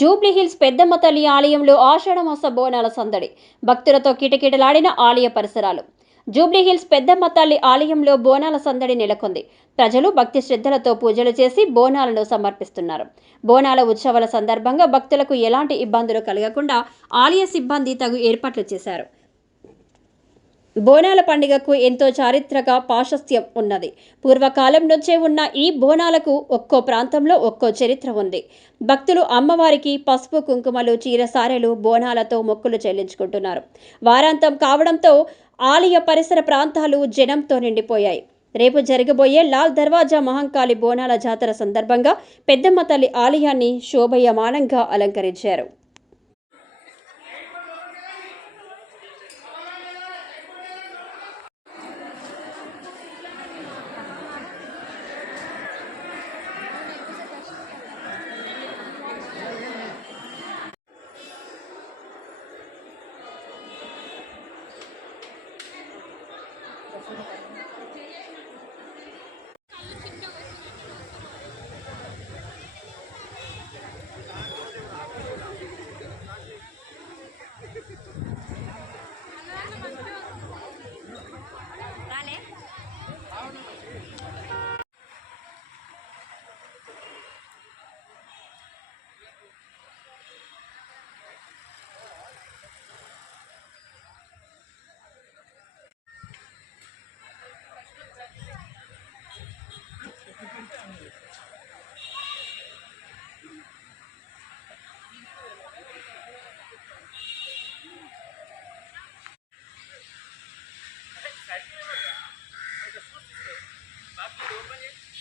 జూబ్లీహిల్స్ పెద్దమ్మ తల్లి ఆలయంలో ఆషాఢమాస బోనాల సందడి. భక్తులతో కిటకిటలాడిన ఆలయ పరిసరాలు. జూబ్లీహిల్స్ పెద్దమ్మ తల్లి ఆలయంలో బోనాల సందడి నెలకొంది. ప్రజలు భక్తి శ్రద్ధలతో పూజలు చేసి బోనాలను సమర్పిస్తున్నారు. బోనాల ఉత్సవాల సందర్భంగా భక్తులకు ఎలాంటి ఇబ్బందులు కలగకుండా ఆలయ సిబ్బంది తగు ఏర్పాట్లు చేశారు. బోనాల పండుగకు ఎంతో చారిత్రక ప్రాశస్త్యం ఉన్నది. పూర్వకాలం నుంచే ఉన్న ఈ బోనాలకు ఒక్కో ప్రాంతంలో ఒక్కో చరిత్ర ఉంది. భక్తులు అమ్మవారికి పసుపు కుంకుమలు, చీరసారెలు, బోనాలతో మొక్కులు చెల్లించుకుంటున్నారు. వారాంతం కావడంతో ఆలయ పరిసర ప్రాంతాలు జనంతో నిండిపోయాయి. రేపు జరగబోయే లాల్ దర్వాజా మహంకాళి బోనాల జాతర సందర్భంగా పెద్దమ్మ తల్లి ఆలయాన్ని శోభయమానంగా అలంకరించారు. साइड में बाकी